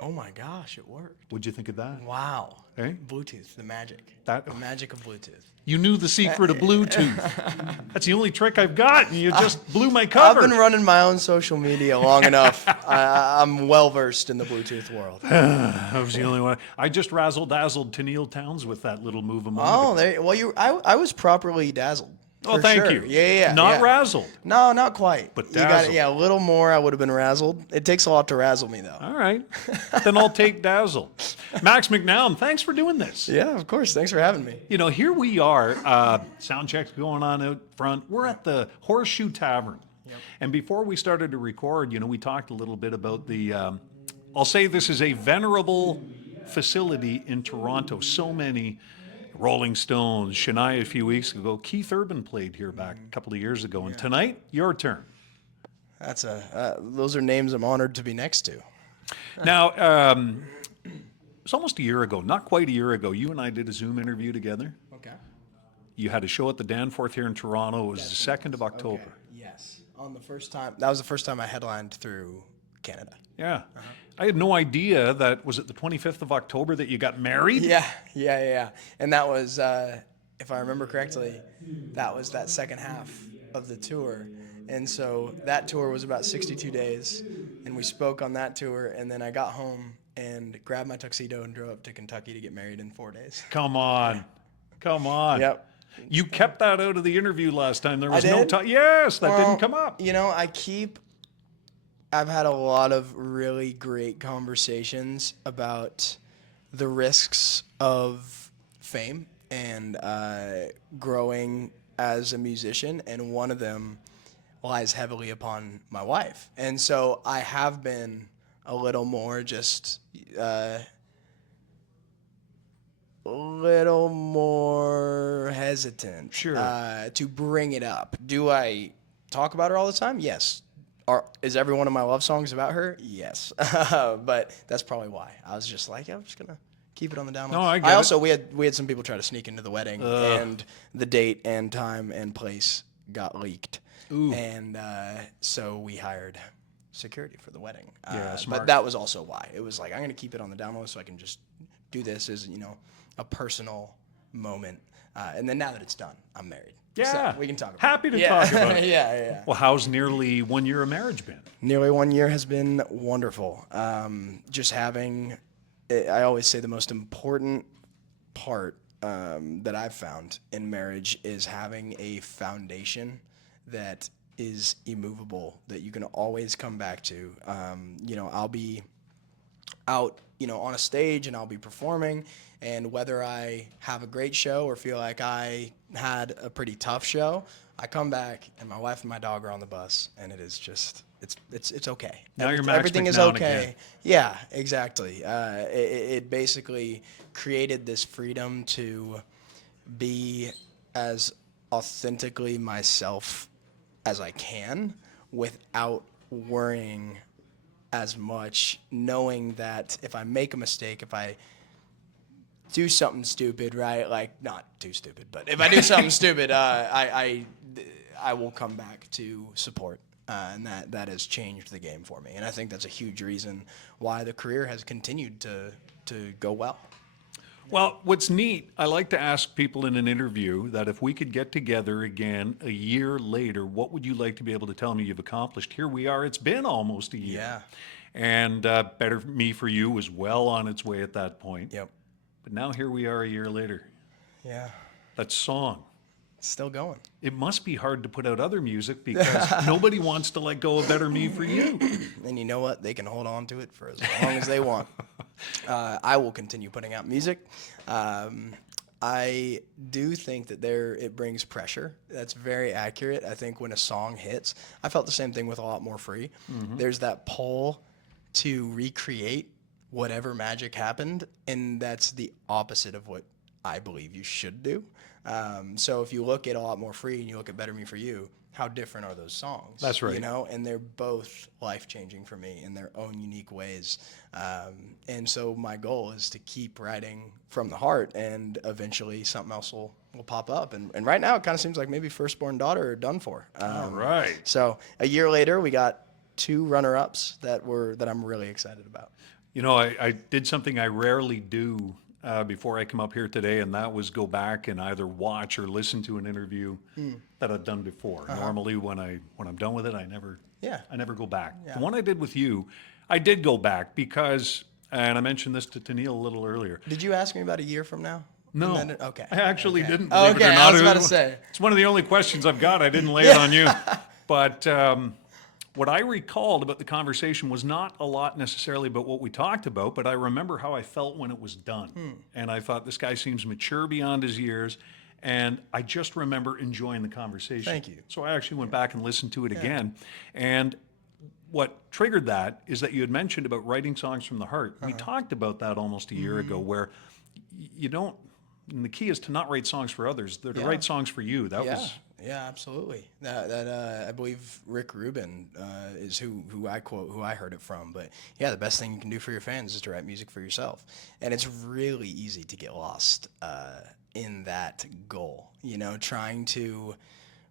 Oh my gosh, it worked. What'd you think of that? Wow. Eh? Bluetooth, the magic. That- The magic of Bluetooth. You knew the secret of Bluetooth. That's the only trick I've got, and you just blew my cover. I've been running my own social media long enough. I'm well versed in the Bluetooth world. I was the only one. I just razzle-dazzled Tennille Towns with that little move a moment Oh, ago. I was properly dazzled. Oh, for thank sure. you. Yeah. Not razzled. No, not quite. But you got dazzled. a little more. I would have been razzled. It takes a lot to razzle me, though. All right. Then I'll take Dazzle. Max McNown, thanks for doing this. Yeah, of course. Thanks for having me. You know, here we are. Sound check's going on out front. We're at the Horseshoe Tavern. Yep. And before we started to record, we talked a little bit about the, I'll say this is a venerable facility in Toronto. So many Rolling Stones, Shania a few weeks ago. Keith Urban played here back a couple of years ago. And tonight, your turn. That's those are names I'm honored to be next to. Now, it's almost a year ago, not quite a year ago, you and I did a Zoom interview together. Okay. You had a show at the Danforth here in Toronto. It was the 2nd of October. Okay. Yes. On the first time. That was the first time I headlined through Canada. Yeah. I had no idea that, was it the 25th of October that you got married? Yeah. And that was, if I remember correctly, that was that second half of the tour. And so that tour was about 62 days, and we spoke on that tour, and then I got home and grabbed my tuxedo and drove up to Kentucky to get married in 4 days. Come on. Yep. You kept that out of the interview last time. There was I no did? time. Yes, that didn't come up. I've had a lot of really great conversations about the risks of fame and growing as a musician, and one of them lies heavily upon my wife. And so I have been a little more just a little more hesitant to bring it up. Do I talk about her all the time? Yes. Is every one of my love songs about her? Yes. But that's probably why. I was just like, I'm just going to keep it on the down low. No, I get it. We had some people try to sneak into the wedding, and the date and time and place got leaked. Ooh. And so we hired security for the wedding. Yeah, smart. But that was also why. It was like, I'm going to keep it on the down low so I can just do this as, a personal moment. And then now that it's done, I'm married. Yeah. So we can talk about Happy to talk about it. Yeah. Well, how's nearly 1 year of marriage been? Nearly 1 year has been wonderful. Just having, I always say the most important part that I've found in marriage is having a foundation that is immovable, that you can always come back to. I'll be out, on a stage, and I'll be performing, and whether I have a great show or feel like I had a pretty tough show, I come back and my wife and my dog are on the bus, and it is just it's okay. Now you're Max Everything is McNown okay. again. Yeah, exactly. It basically created this freedom to be as authentically myself as I can without worrying as much, knowing that if I make a mistake, if I do something stupid, right? Like, not too stupid, but if I do something stupid, I will come back to support. And that has changed the game for me. And I think that's a huge reason why the career has continued to go well. Well, what's neat, I like to ask people in an interview that if we could get together again a year later, what would you like to be able to tell me you've accomplished? Here we are. It's been almost a year. Yeah. And Better Me For You was well on its way at that point. Yep. But now here we are a year later. Yeah. That song. It's still going. It must be hard to put out other music because nobody wants to let go of Better Me For You. And you know what? They can hold on to it for as long as they want. I will continue putting out music. I do think that it brings pressure. That's very accurate. I think when a song hits, I felt the same thing with A Lot More Free. Mm-hmm. There's that pull to recreate whatever magic happened, and that's the opposite of what I believe you should do. So if you look at A Lot More Free and you look at Better Me For You, how different are those songs? That's right. And they're both life-changing for me in their own unique ways. And so my goal is to keep writing from the heart, and eventually something else will pop up. And right now it kind of seems like maybe Firstborn Daughter are done for. All right. So a year later, we got 2 runner-ups that I'm really excited about. You know, I did something I rarely do before I come up here today, and that was go back and either watch or listen to an interview that I've done before. Normally, when I'm done with it, Yeah. I never go back. The Yeah. one I did with you, I did go back because, and I mentioned this to Tennille a little earlier. Did you ask me about a year from now? No, Okay. I actually Okay. didn't, believe it Okay, or I not. was about to say. It's one of the only questions I've got. I didn't lay it on you. But what I recalled about the conversation was not a lot necessarily about what we talked about, but I remember how I felt when it was done. And I thought, this guy seems mature beyond his years. And I just remember enjoying the conversation. Thank you. So I actually went back and listened to it again. And what triggered that is that you had mentioned about writing songs from the heart. We talked about that almost a year ago, where you don't, and the key is to not write songs for others. They're to write songs for you. That was Yeah, absolutely. I believe Rick Rubin is who I quote, who I heard it from. But yeah, the best thing you can do for your fans is to write music for yourself, and it's really easy to get lost in that goal. You know, trying to,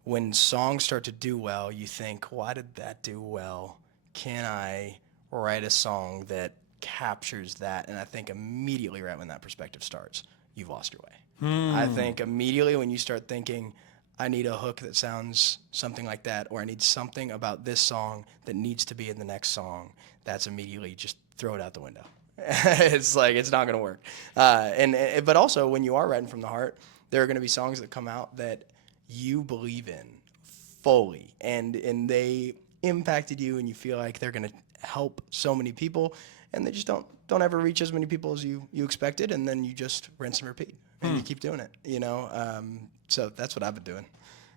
when songs start to do well, you think, why did that do well? Can I write a song that captures that? And I think immediately, right when that perspective starts, you've lost your way. I think immediately when you start thinking, I need a hook that sounds something like that, or I need something about this song that needs to be in the next song, that's immediately just throw it out the window. It's like, it's not going to work. But also, when you are writing from the heart, there are going to be songs that come out that you believe in fully, and they impacted you, and you feel like they're going to help so many people, and they just don't ever reach as many people as you expected, and then you just rinse and repeat, and you keep doing it, you know. So that's what I've been doing,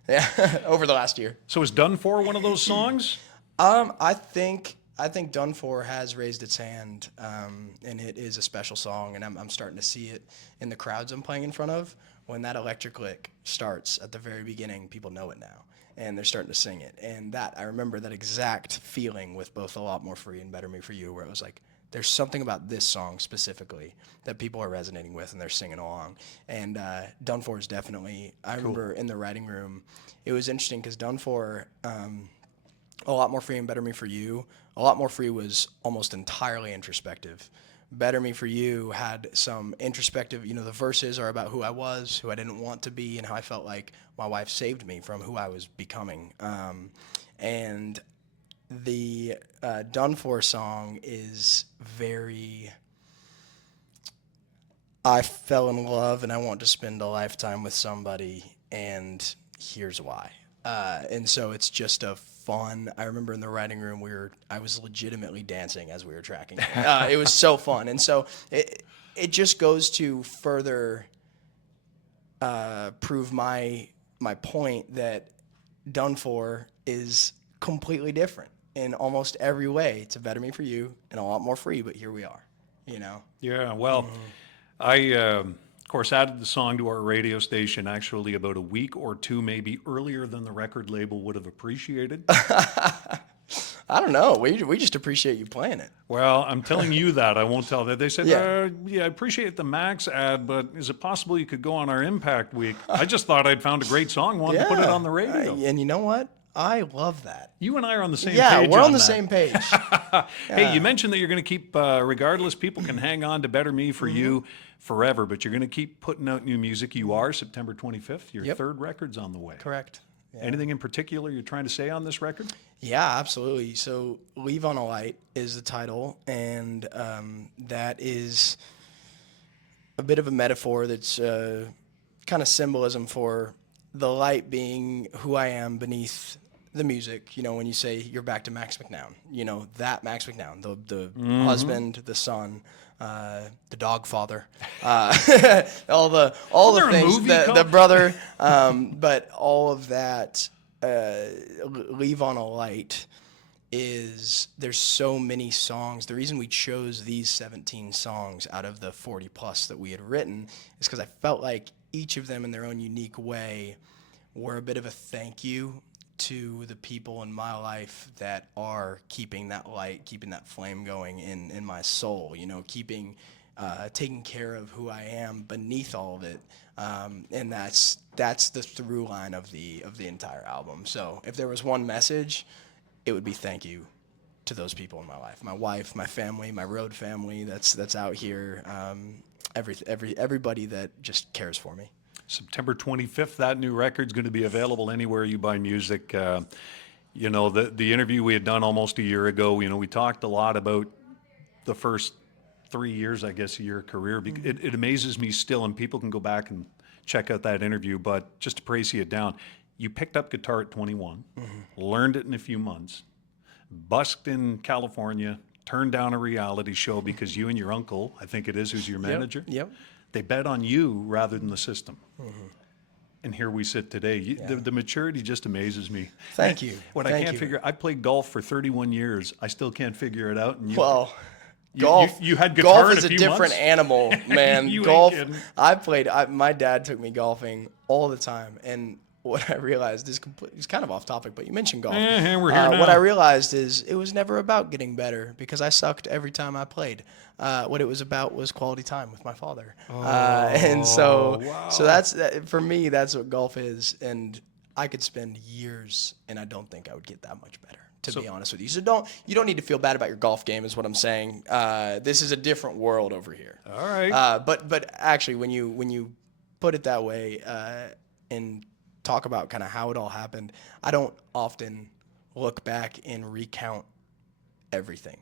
yeah, over the last year. so. Is "Done For" one of those songs? I think Done For has raised its hand, and it is a special song, and I'm starting to see it in the crowds I'm playing in front of. When that electric lick starts at the very beginning, people know it now, and they're starting to sing it. And that, I remember that exact feeling with both A Lot More Free and Better Me For You, where it was like, there's something about this song specifically that people are resonating with and they're singing along. And Done For is definitely, I remember in the writing room, it was interesting because Done For, A Lot More Free and Better Me For You, A Lot More Free was almost entirely introspective. Better Me For You had some introspective, you know, the verses are about who I was, who I didn't want to be, and how I felt like my wife saved me from who I was becoming. And the Done For song is very, I fell in love and I want to spend a lifetime with somebody, and here's why. And so it's just a fun. I remember in the writing room, I was legitimately dancing as we were tracking it. It was so fun, and so it just goes to further prove my point that Done For is completely different in almost every way. It's a Better Me For You and A Lot More Free, but here we are, you know. Yeah, well, I, of course, added the song to our radio station actually about a week or two, maybe earlier than the record label would have appreciated. I don't know. We just appreciate you playing it. Well, I'm telling you that. I won't tell that. They said, Yeah. yeah, I appreciate the Max ad, but is it possible you could go on our Impact Week? I just thought I'd found a great song, wanted to put it on the radio. And you know what? I love that. You and I are on the same Yeah, page. we're on the that. same page. Hey, you mentioned that you're going to keep, regardless, people can hang on to Better Me For You forever, but you're going to keep putting out new music. You are September 25th. Your third record's on the way. Correct. Yeah. Anything in particular you're trying to say on this record? Yeah, absolutely. So Leave on a Light is the title, and that is a bit of a metaphor that's kind of symbolism for the light being who I am beneath the music. You know, when you say you're back to Max McNown, you know, that Max McNown, the husband, the son, the dog father, all the things, the brother, but all of that, Leave on a Light is, there's so many songs. The reason we chose these 17 songs out of the 40 plus that we had written is because I felt like each of them in their own unique way were a bit of a thank you to the people in my life that are keeping that light, keeping that flame going in my soul, you know, taking care of who I am beneath all of it. And that's the through line of the entire album. So if there was one message, it would be thank you to those people in my life, my wife, my family, my road family that's out here, everybody that just cares for me. September 25th, that new record's going to be available anywhere you buy music. You know, the interview we had done almost a year ago, you know, we talked a lot about the first 3 years, I guess, of your career. It amazes me still, and people can go back and check out that interview, but just to praise you down, you picked up guitar at 21, learned it in a few months, busked in California, turned down a reality show because you and your uncle, I think it is, who's your manager, Yep. they bet on you rather than the system. And here we sit today. The maturity just amazes me. Thank you. What I can't figure, I played golf for 31 years. I still can't figure it out. And Well, golf. You had guitar golf in is a a few different months? animal, man. You ain't Golf. kidding. My dad took me golfing all the time, and what I realized is it's kind of off topic, but you mentioned golf. We're here now. What I realized is it was never about getting better because I sucked every time I played. What it was about was quality time with my father, and so that's for me. That's what golf is, and I could spend years, and I don't think I would get that much better. To be honest with you, so you don't need to feel bad about your golf game, is what I'm saying. This is a different world over here. All right. But actually, when you put it that way, and talk about kind of how it all happened, I don't often look back and recount everything.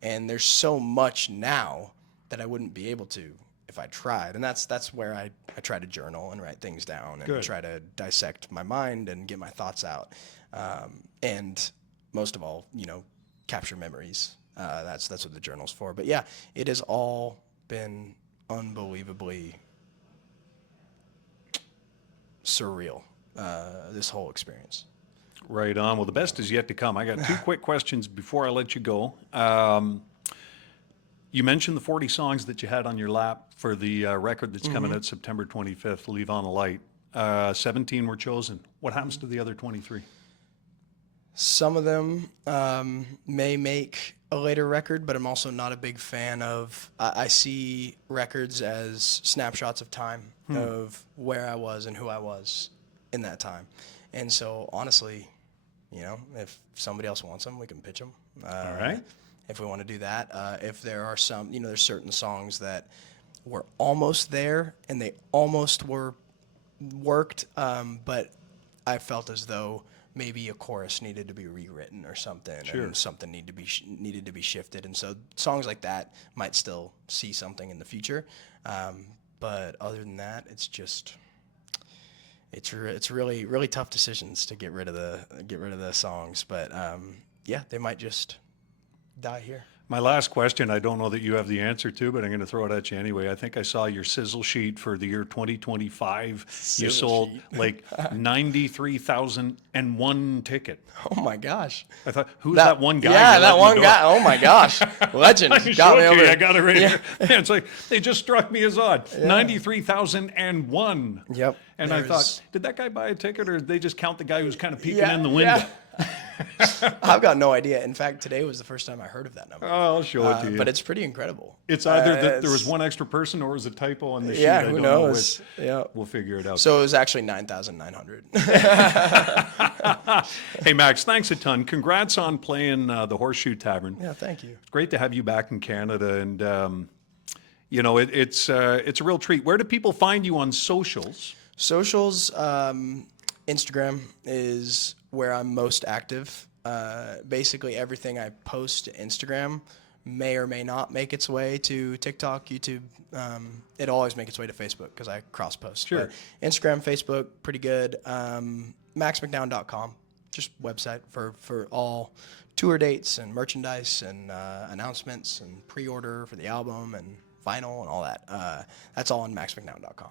And there's so much now that I wouldn't be able to if I tried. And that's where I try to journal and write things down and try to dissect my mind and get my thoughts out. And most of all, you know, capture memories. That's what the journal's for. But yeah, it has all been unbelievably surreal, this whole experience. Right on. Well, the best is yet to come. I got two quick questions before I let you go. You mentioned the 40 songs that you had on your lap for the record that's coming out September 25th, Leave on a Light. 17 were chosen. What happens to the other 23? Some of them may make a later record, but I'm also not a big fan of. I see records as snapshots of time of where I was and who I was in that time, and so honestly, you know, if somebody else wants them, we can pitch them. All right. If we want to do that, if there are some, you know, there's certain songs that were almost there and they almost were worked, but I felt as though maybe a chorus needed to be rewritten or something, and something needed to be shifted, and so songs like that might still see something in the future, but other than that, it's really tough decisions to get rid of the songs, but yeah, they might just die here. My last question, I don't know that you have the answer to, but I'm going to throw it at you anyway. I think I saw your sizzle sheet for the year 2025. You sold like 93,001 ticket. Oh my gosh! I thought, who's that one guy? Yeah, that one guy. Oh my gosh, legend. I Got me over. I got it right here. Yeah, it's like they just struck me as odd. 93,001. Yep. And I thought, did that guy buy a ticket, or did they just count the guy who's kind of peeking in the window? Yeah. I've got no idea. In fact, today was the first time I heard of that number. Oh, I'll show it to you. But it's pretty incredible. It's either that there was one extra person or it was a typo on the sheet. Yeah, I who don't knows? know Yeah. We'll figure it out. So it was actually 9,900. Hey, Max, thanks a ton. Congrats on playing the Horseshoe Tavern. Yeah, thank you. It's great to have you back in Canada, and you know it's a real treat. Where do people find you on socials? Socials, Instagram is where I'm most active. Basically, everything I post to Instagram may or may not make its way to TikTok, YouTube. It always makes its way to Facebook because I cross-post. Sure. But Instagram, Facebook, pretty good. MaxMcNown.com, just website for all tour dates and merchandise and announcements and pre-order for the album and vinyl and all that. That's all on MaxMcNown.com.